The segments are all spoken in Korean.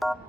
그거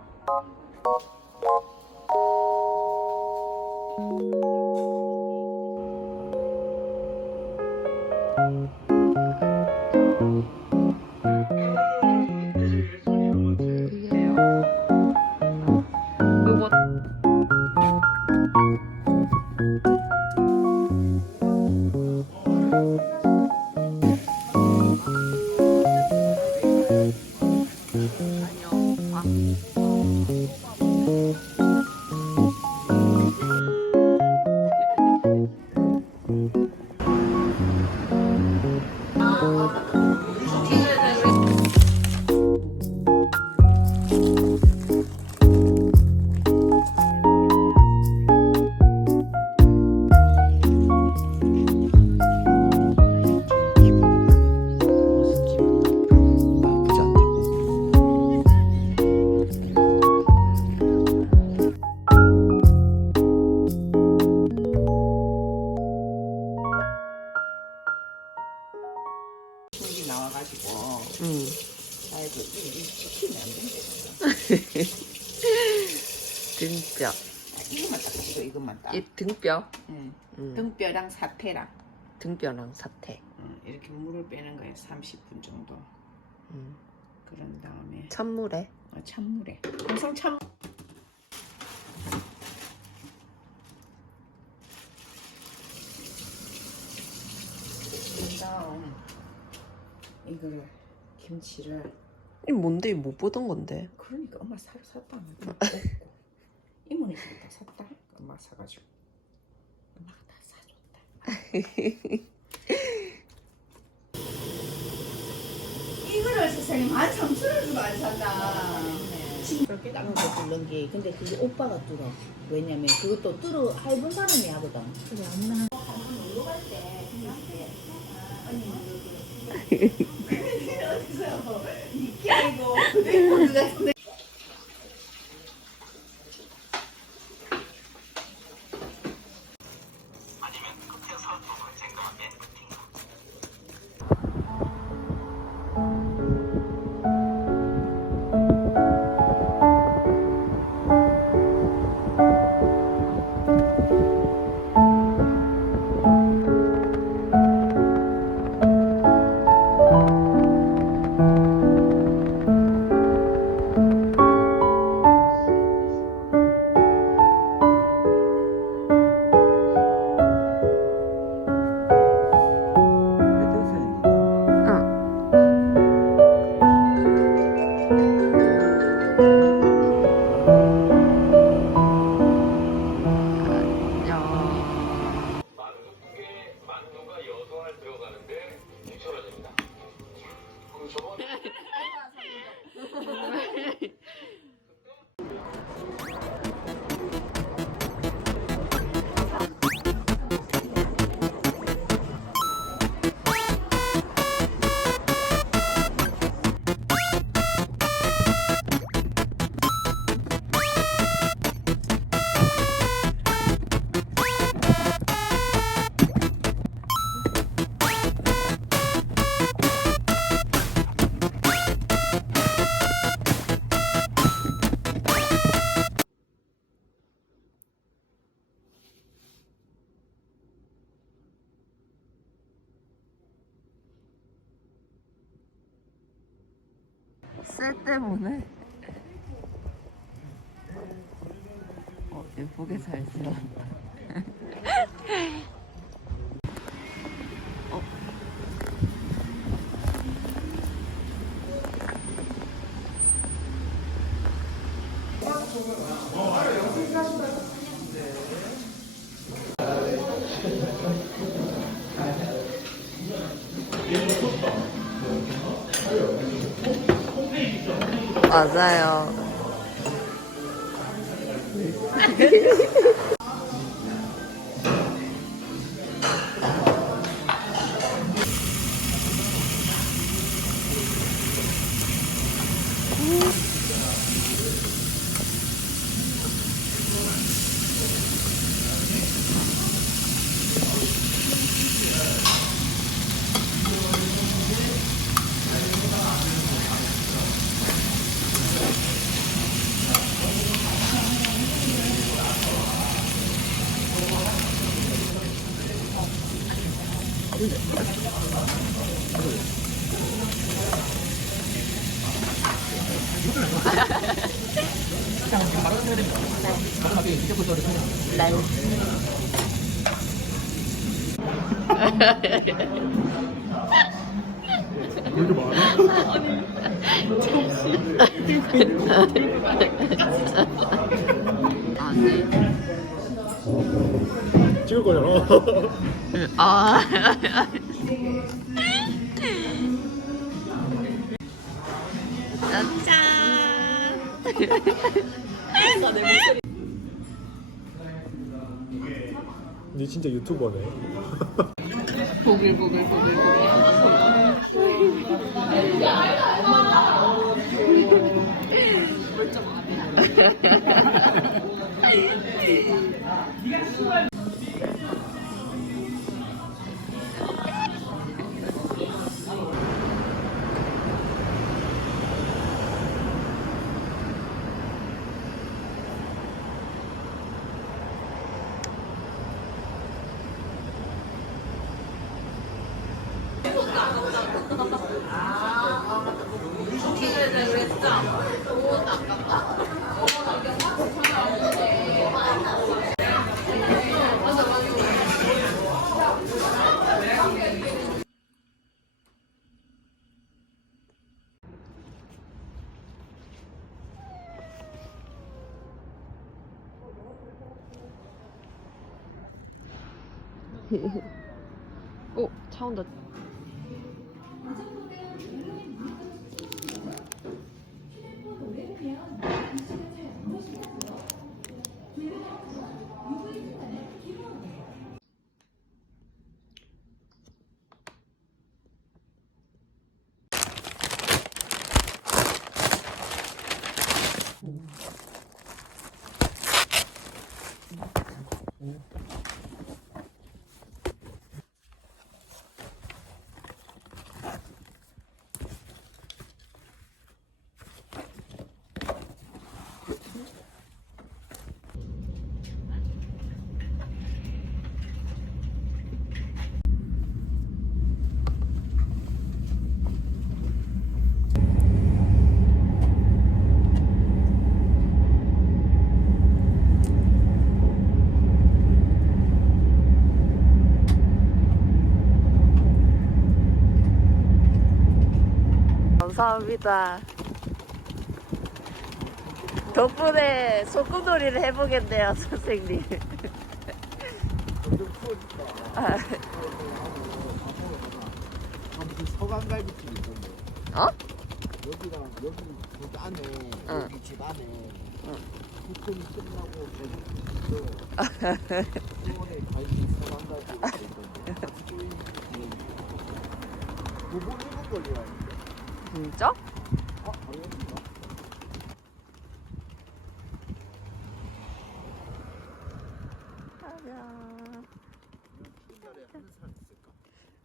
등뼈. 응. 응. 등뼈랑 사태랑 등뼈랑 사태. 응. 이렇게 물을 빼는 거야 30분 정도. 응. 그런 다음에 찬물에. 어, 찬물에 항상 찬. 그다음 이거를 김치를 이 뭔데? 못 보던 건데. 그러니까 엄마 사, 샀다 이모네 집에 다 샀다 엄마 사가지고 이거를 세상에 만 삼천원 주고 안 산다. 그렇게 딱 뚫는 게 근데 그게 오빠가 뚫어. 왜냐면 그것도 뚫어 해본 사람이 하거든. 그래 아무나. 이게 아니고 내 누가 손에 야. 때문에. 어, 예쁘게 잘. 어. 맞아요. 아니. 찍을 거잖아. 아. 니 진짜 유튜버네. 오, 차 온다. 감사합니다. 덕분에 소꿉놀이를 해보겠네요, 선생님. 아, 서강갈비집 있던데. 어? 여기랑 여기 그 안에 응. 여기 집 안에 응. 후끈 끝나고 저기 수원에 갈비 서강갈비 있던데. 두분 일곱 했는데. 진짜? 아?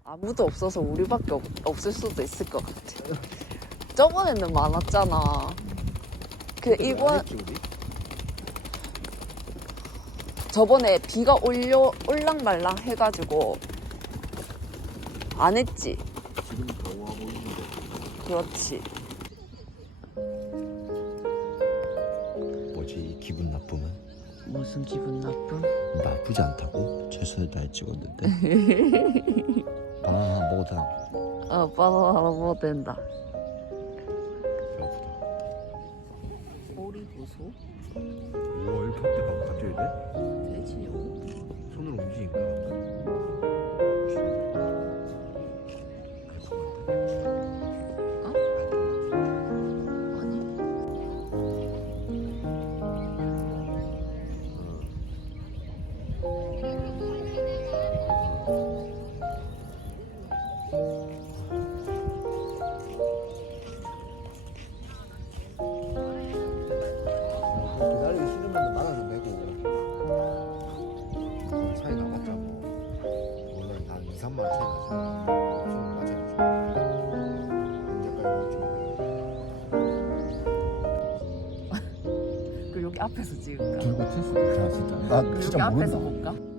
아무도 없어서 우리밖에 없, 없을 수도 있을 것 같아. 저번에는 많았잖아. 그 이번? 저번에 비가 올려 올랑말랑 해가지고 안 했지. 그렇지. 뭐지 이 기분 나쁨은 무슨 기분 나쁨? 나쁘지 않다고 최선을 다해 찍었는데 바나나 하나 먹어도 되나? 어, 바나나 하나 먹어도 된다. 배고프다 오리고소? 우와 이렇게 밖에 가면 갑자기 돼? 돼지요. 손으로 움직인 거야 앞에서 찍을까? 들고 튈 수도 있잖아 진짜 나그 여기 진짜 앞에서 모른다 볼까?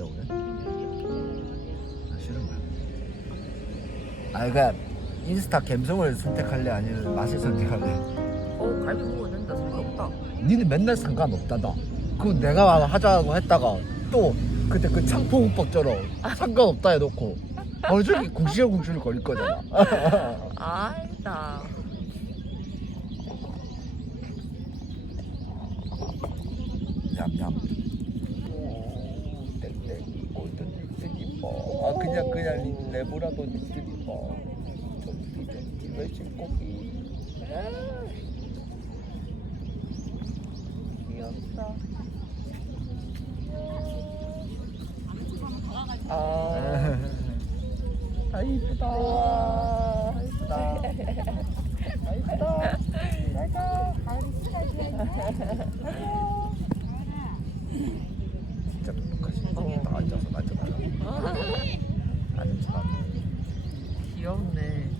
먹을래 오늘? 나 싫은 거야 아 그니까 인스타 감성을 선택할래? 아니면 맛을 선택할래? 어 갈비 먹어도 된다. 상관없다. 니는 맨날 상관없다다. 그 내가 하자고 했다가 또 그때 그 창포국밥처럼 상관없다 해놓고 어 저기 궁시렁궁시렁 거릴 거잖아. 아니다. 냠냠. 땡땡 골든 리트리버. 아 그냥 그냥 레브라도 리트리버. 전기 전기 외식 고기. 귀엽다 아 아 이쁘다. 아 이쁘다. 아 이쁘다. 진짜 똑똑하지. 어. 다 앉아서 앉아봐라. 아는 사람. 귀엽네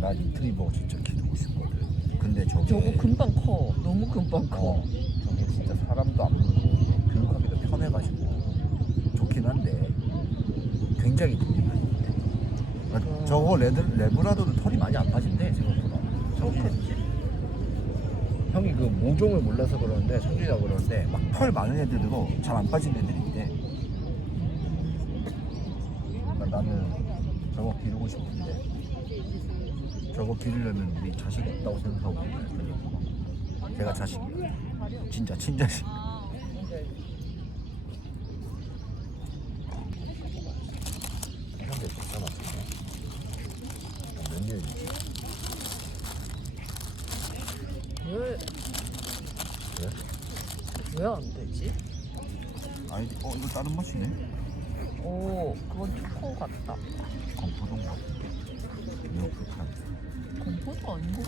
나 리트리버 진짜 기르고 싶거든. 근데 저게 저거 금방 어, 저게 진짜 사람도 안 물고 교육하기도 편해가지고 좋긴 한데 굉장히 많이 돼. 아, 어. 저거 레드, 레브라도는 털이 많이 안 빠진대 생각보다. 그렇겠지 형이 그 모종을 몰라서 그러는데 성질이라 그러는데 막털 많은 애들도 잘 안 빠진 애들이 있대. 그러니까 나는 저거 기르고 싶은데 저거 기르려면 우리 자식 없다고 생각하고 있어요. 제가 자식이에요. 진짜 친자식. 현대 비싸나 몇 년이지? 왜 왜? 왜 안 되지? 아이디 어 이거 다른 맛이네. 오 그건 초코 같다 건포동 같은데. 미역국탕. 건포도 아니고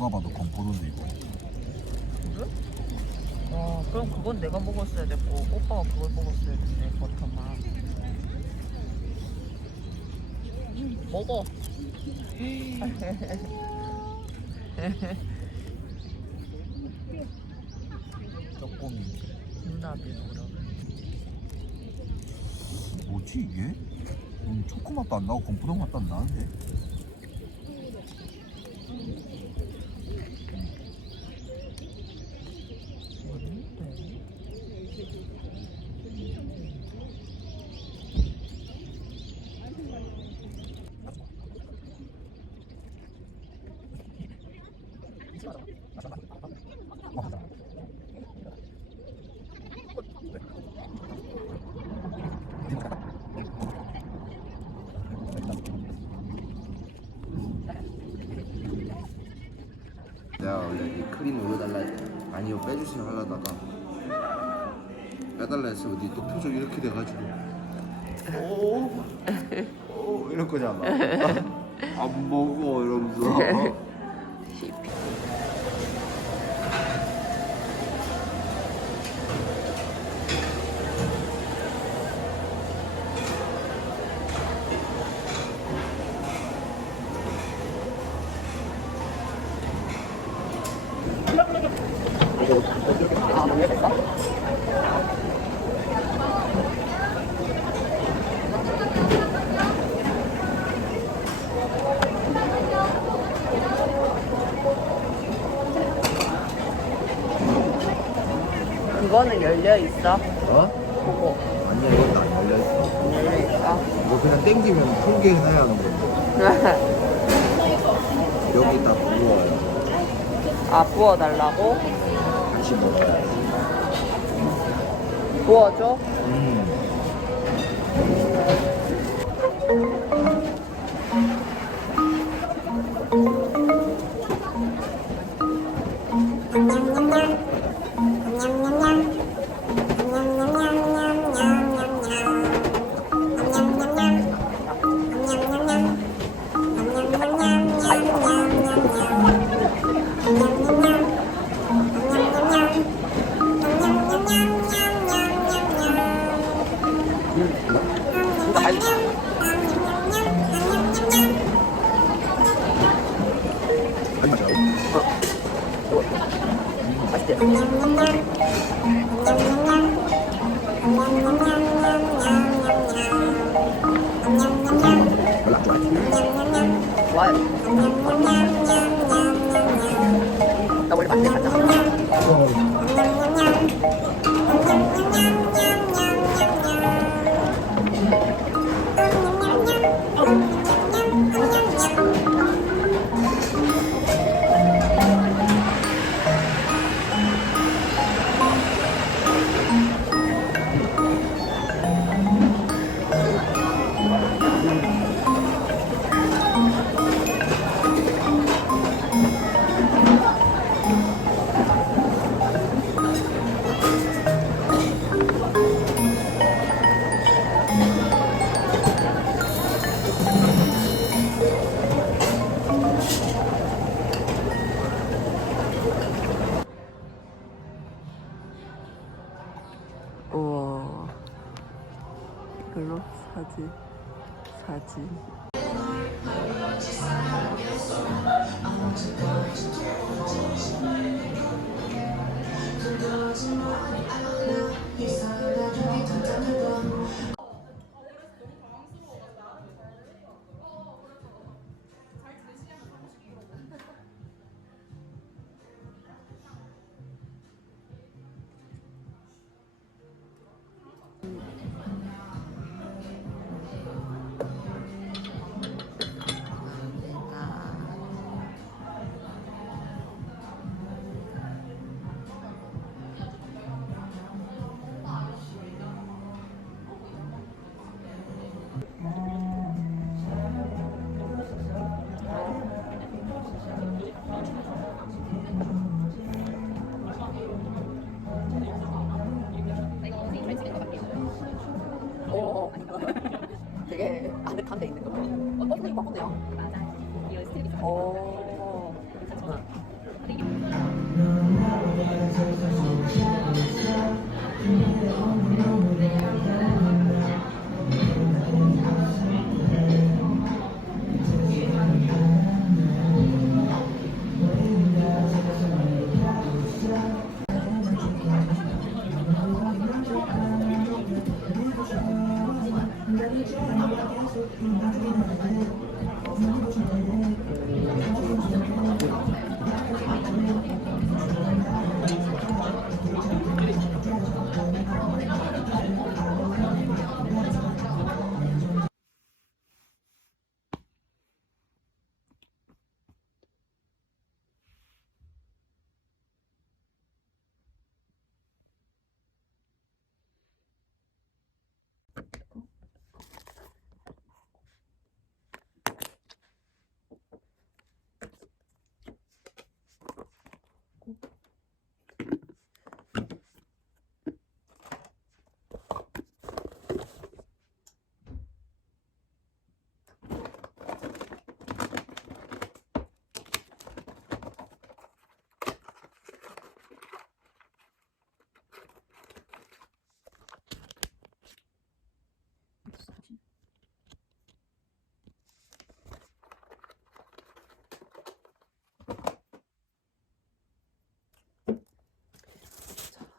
누가 봐도 건포도인데 이거. 그래? 아 그럼 그건 내가 먹었어야 됐고 오빠가 그걸 먹었어야 됐네 버터만 먹어 조금 누나들 뭐라 뭐지 이게? 음, 초코 맛도 안 나고 건포도 맛도 안 나는데. 내가 원래 이 크림 올려달라 아니요 빼주시면 하려다가 빼달라 했으면 니또 표정 이렇게 돼가지고. 오, 오. 이럴 거잖아. 안 먹어 이러면서 그거는 열려 있어? 어? 그거 아니야 이건 안 열려있어. 열려 있어? 이거 그냥 땡기면 풀게 해야 하는 건데. 여기 딱 부어요. 아 부어달라고? 다시 먹어야지. 부어줘? 음. 음 вот. Пастет. Ладно. Ладно.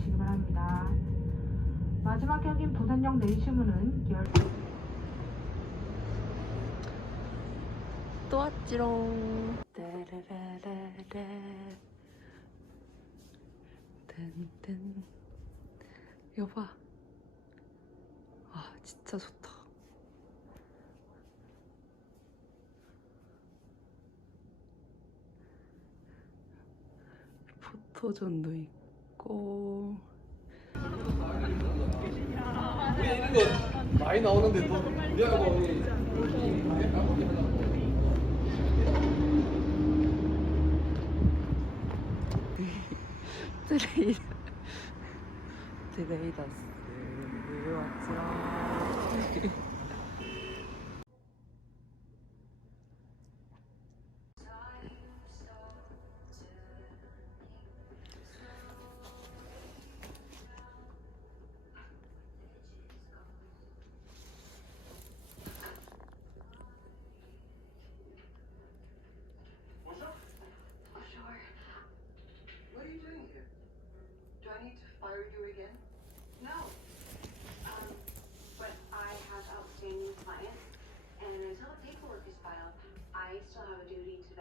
보내시기 바랍니다. 마지막 격인 부산역 내리시문은 열 또 왔지롱. 따라라라라. 뜬뜬. 여봐. 와, 진짜 좋다. 포토존도 있고. 많이 나오는데 또 우리하고 트레이더 트레이더스 왔죠.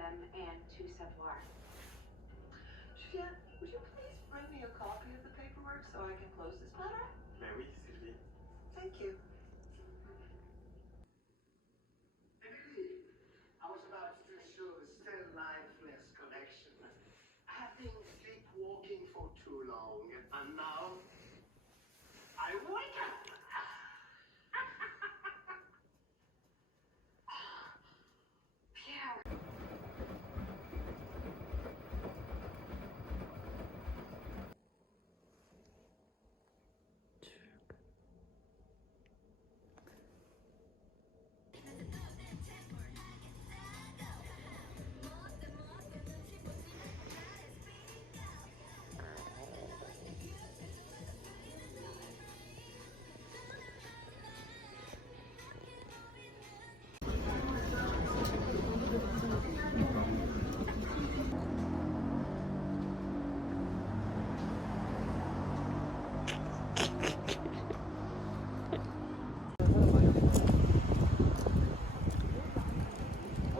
Them and to Savoir. Juliette, would you please bring me a copy of the paperwork so I can close this matter?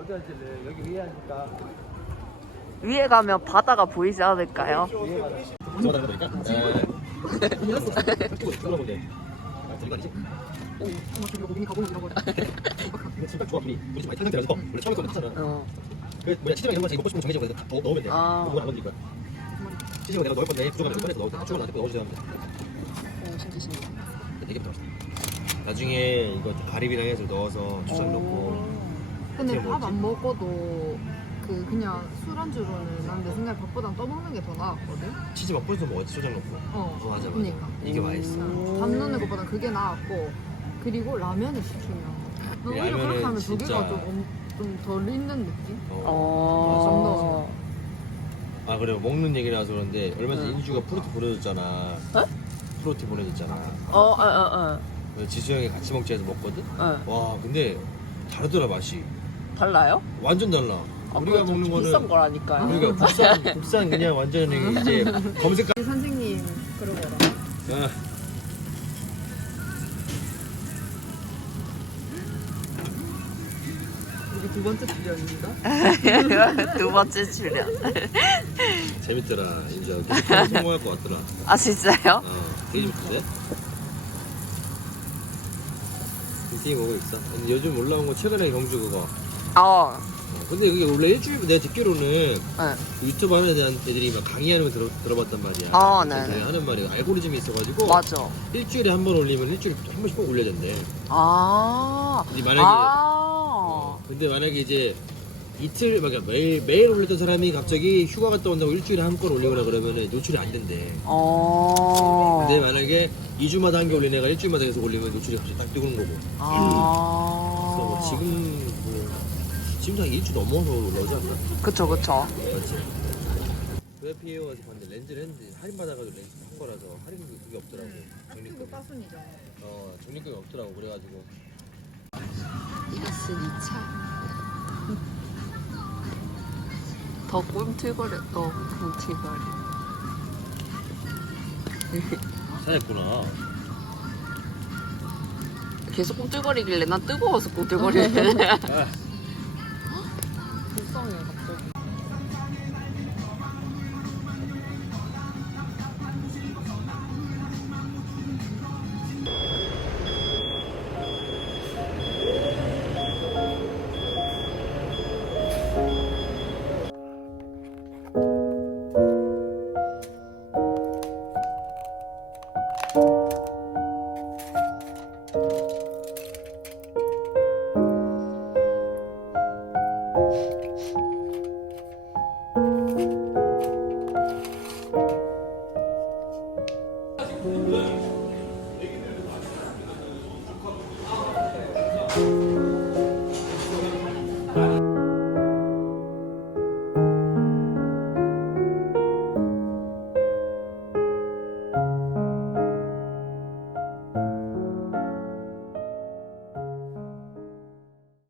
어디 앉을래? 여기 위에 앉을까? 위에 가면 바다가 보이지 않을까요? 들어가다 보니까 에 들어보게 아 들리가 아니지? 이거 진짜 좋아 우리 우리 집 많이 탄 상태라서 원래 처음에 거면 탔잖아 어. 그 뭐냐 치즈랑 이런 거 자기 먹고 싶은 거 정해져 다 넣- 넣으면 돼 아. 그거 안 건드릴 거야 치즈가 내가 넣을 건데 부족하면 꺼내서 넣을 때 조금 나한테 넣어주세요 합니다 오, 신기 신기. 되게 맛있다 나중에 이거 가리비랑 해서 넣어서 초장 넣고 근데 밥? 안 먹어도 그 그냥 술안주로는 난내 생각에 밥보단 떠먹는 게 더 나았거든. 치즈 막 뿌려서 먹었지 초장 넣고 어. 그거 하자 맞아 그니까. 이게 맛있어 밥 넣는 것보다 그게 나았고 그리고 라면을 시키면 너 오히려 그렇게 하면 개가 진짜- 좀좀덜 있는 느낌? 어. 아 그래요 먹는 얘기 나서 그런데 얼마 전에 응. 인주가 프로티 보내줬잖아 프로티 보내줬잖아 어, 어, 어, 어. 그래서 지수 형이 같이 먹자 해서 먹거든 어. 와 근데 다르더라 맛이 달라요? 완전 달라 아, 우리가 좀 먹는 거는 비싼 거라니까요. 그러니까 국산 국산 그냥 완전 이제 검색가 우리 선생님 그러더라. 아, 두 번째 출연입니다. 두 번째 출연. 재밌더라 인주 계속 성공할 것 같더라 아, 진짜요? 어 되게 재밌던데 게임 오고 있어 근데 요즘 올라온 거 최근에 경주 그거 어. 어, 근데 그게 원래 일주일 내가 듣기로는 네. 유튜브 하는 애들이 막 강의하는 거 들어, 들어봤단 말이야. 아, 그래서 네네. 하는 말이 알고리즘이 있어가지고 맞아. 일주일에 한 번 올리면 일주일에 한 번씩 꼭 올려야 된대. 아. 근데 만약에 아. 근데 만약에 이제 이틀 막 매일 매일 올렸던 사람이 갑자기 휴가 갔다 온다고 일주일에 한 건 올리거나 그러면은 노출이 안 된대. 어. 근데 만약에 2주마다 한 개 올린 애가 일주일마다 계속 올리면 노출이 갑자기 딱 뜨는 거고. 아. 그래서 뭐 지금 한 2주 넘어서 올라오지 않나? 그쵸, 그쵸. 맞지? 왜 피해 와서 봤는데 렌즈를 했는데 할인 받아가지고 렌즈 산 거라서 할인 그게 없더라고. 적립금이. 따순이잖아. 어, 적립금이 없더라고. 그래가지고. 이것은 2차. 더 꿈틀거려, 더 꿈틀거려. 사냈구나. 계속 꿈틀거리길래 난 뜨거워서 꿈틀거리네. 아, 불